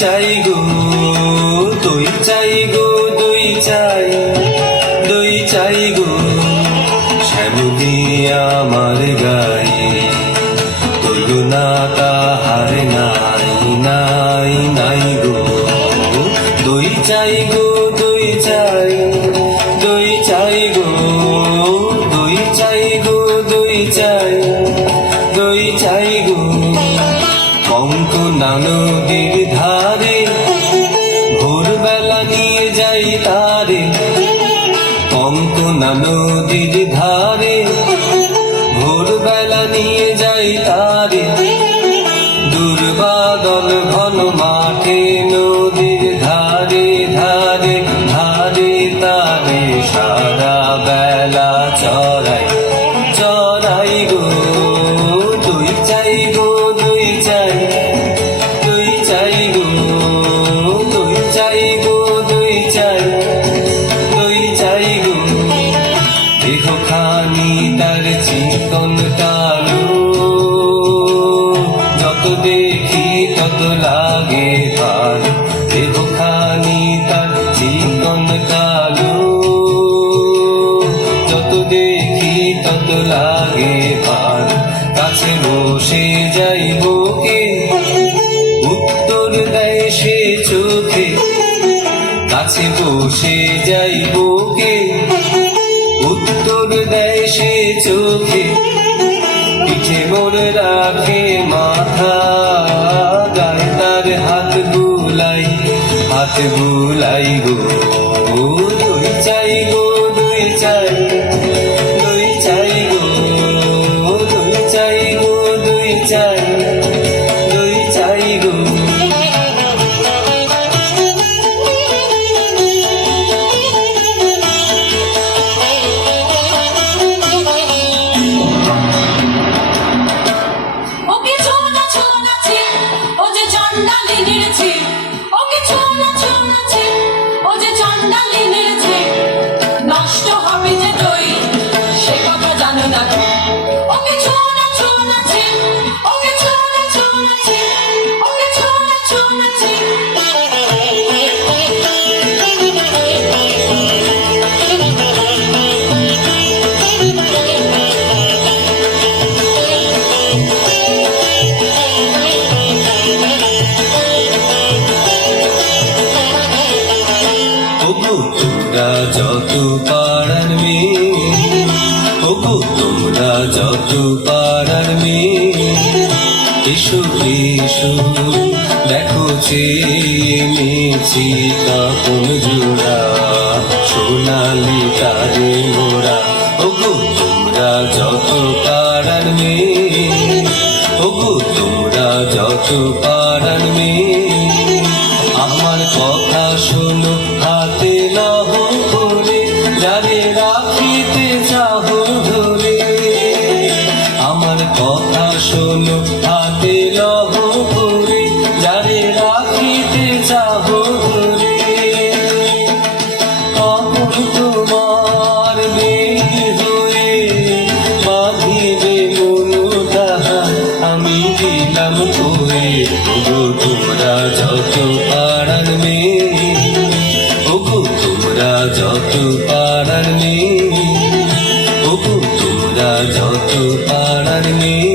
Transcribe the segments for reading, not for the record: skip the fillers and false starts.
চাই গো দই চাই গো দই চাই দই চাই গো শ্যামলি আমার গায়ে তুলনা তাহার নাই নাই নাই গো দই চাই গো দই চাই দই চাই গো দই চাই গো দই চাই দই চাই গো কঙ্কনা নদীর ধারে ভোরবেলা নিয়ে যাই তারে কঙ্কনা নদীর ধারে ভোরবেলা নিয়ে যাই তারে দুর্বাদল ঘন মাঠে নদীর ধারে ধারে ধারে তারে সারা বেলা চড়াই চড়াই গো দই চাই গো দই চাই দই চাই গো দই চাই গো দই চাই দই চাই গো দেহখানি তার চিকন কালো যত দেখি তত লাগে ভালো দেহখানি তার চিকন কালো যত দেখি তত লাগে ভালো কাছে বসে যাইব কে উত্তর দেয় সে চোখে কাছে বসে যাইব কে উত্তর দেয় সে চোখে পিঠে মোর রাখে মাথা গায়ে তার হাত বুলাই গো দই চাই গো দই চাই দই চাই গো দই চাই গো দই চাই দই চাই গো এসো এসো দেখো চেয়েছি কাপন জোড়া সোনালি তারে মোরা ওগো তোমরা যত পারার মেয়ে ওগো তোমরা যত পারার মেয়ে আমার কথা শোনো হাতে লহ করে যারে রাখিতে চাহ ধরে আমার কথা শোনো হাতে লহ করে যারে রাখিতে চাহ ধরে কখন তোমার মেয়ে হয়ে বাঁধিবে মনু তাহা আমি দিলাম করে ওগো তোমরা যত পাড়ার মেয়ে ওগো তোমরা যত পাড়ার মেয়ে ওগো তোমরা যত পাড়ার মেয়ে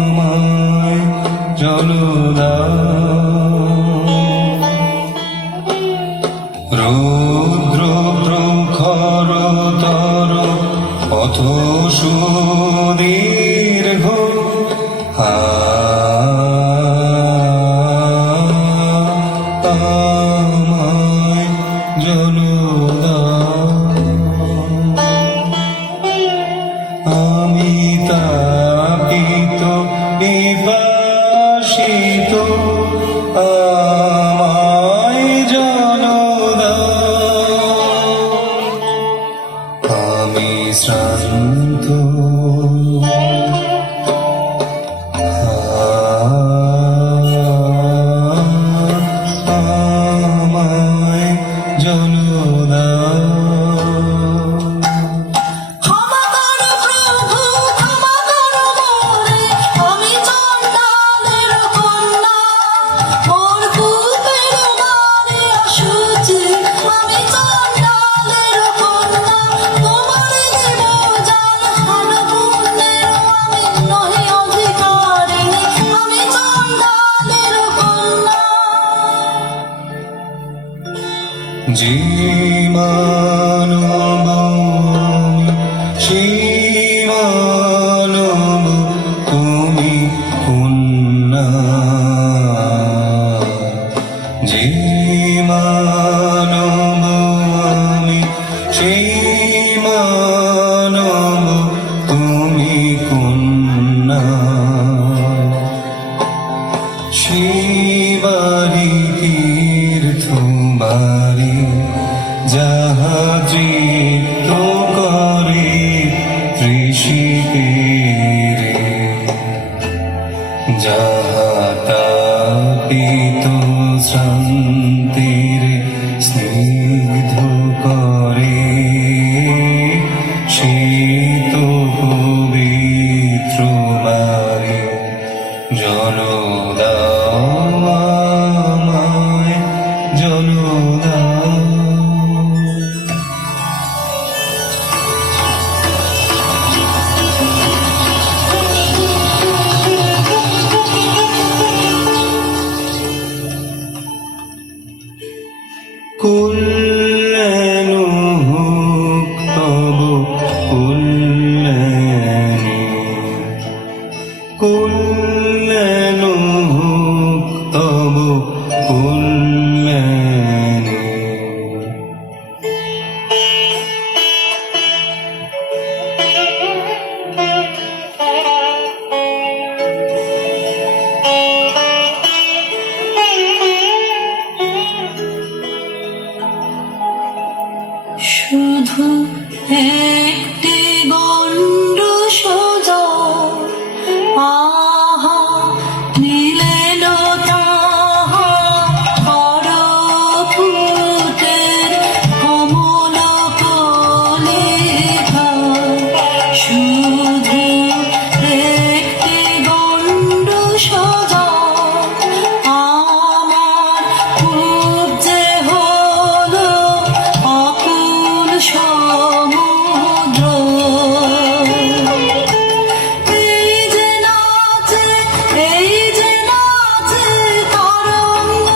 জলদামায় জলদা রৌদ্র প্রখর তর পথ সুদীর্ঘ আমায় জলদা আমি তাপিত বিভাসিত আমায় জলদা আমি শ্রান্ত আমায় জলদা যে মানব সে মানব তুমি কন্যা যে মানব আমি সেই মানব তুমি কন্যা শিবারি তীর্থ বাড়ি যাহা তৃপ্ত করে ঋষিকেরে যাহা তাপিত শান্তির স্নিগ্ধ করে শীত পবিত্র বাড়ি জলদা আমায় জলদা কুল্যাণু তব কুল্যাণী কুল্যাণু তব কুল্যাণী শুধু একটি গণ্ড সোজা আহা নীলেন তাহা কর ফুটের কমল কলিকা শুধু একটি গণ্ড সোজা আমার খুব যে হলো অকুল সমুদ্র এই যে নাচে তরঙ্গ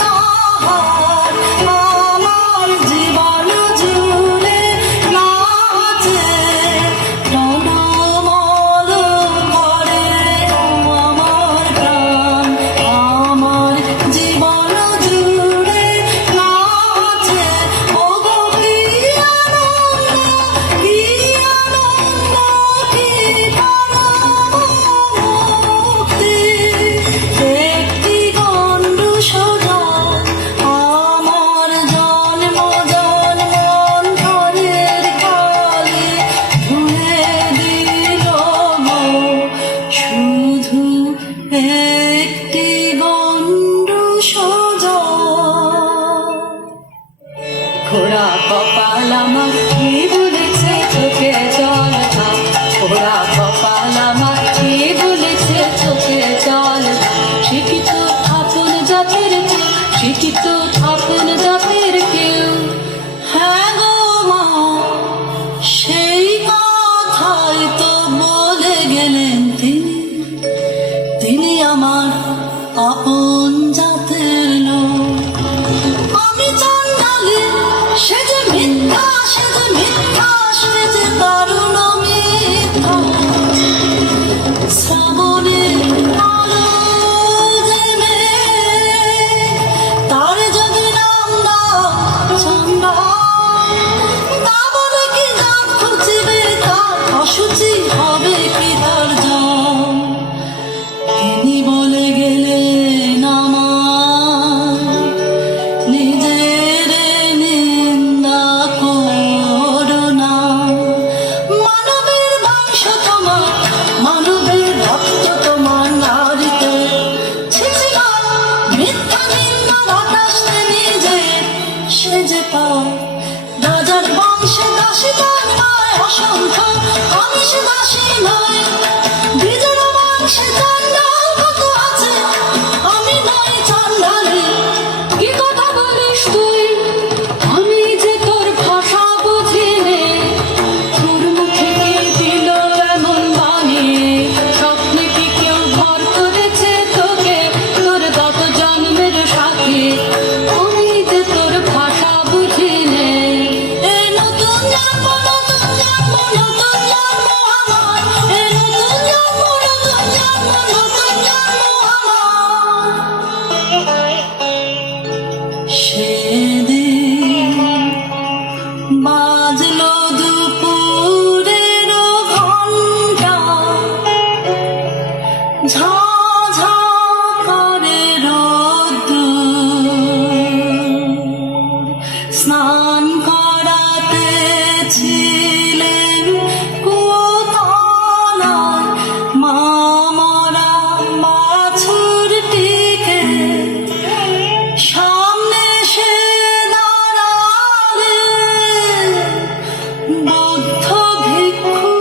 তাহার আমার জীবন জুড়ে নাচে টনমল করে আমার প্রাণ আমার জীবন জুড়ে নাচে ওগো কি আনন্দ কি পরম মুক্তি একটি গণ্ড সোজা আমার জন্ম জন্মান্তরের কালে ধুয়ে দিল গো শুধু একটি গণ্ড সোজা ঘোড়া কপাল আমার কি বলেছে চোখে জল ধাপ ঘোড়া কপাল আমার কি বলেছে চোখে জল ধাপ শিক্ষিত আপন জাতের কেউ শিক্ষিত আপন জাতের কেউ হ্যাঁ গো মা সেই কথাই জন্ম নতুন জন্ম নতুন জন্ম আমার এ নতুন জন্ম নতুন জন্ম নতুন জন্ম আমার সেদিন বাজলো দুপুরের ঘণ্টা ঝা ঝা করে রোদ্দুর স্নান করাতে ছিলেন কুতলায় মা মরা বাছুরটিকে সামনে সে দাঁড়ালেন বদ্ধ ভিক্ষু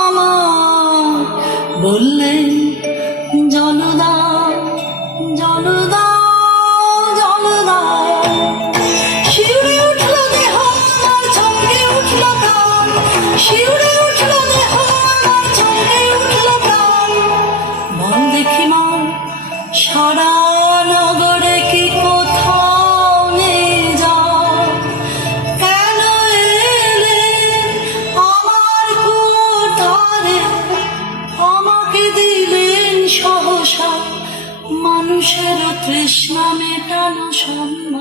আমার বললেন জল দাও জল দাও জল দাও শিউরে উঠল দেহ আমার চমকে উঠল প্রাণ শিউরে উঠল দেহ আমার চমকে উঠল প্রাণ বল দেখি মা সারা নগরে কি কোথাও নেই যাও কেন এলে আমার কোঠারে আমাকে দিলেন সহসা মানুষের তৃষ্ণা মেটানো সম্ভব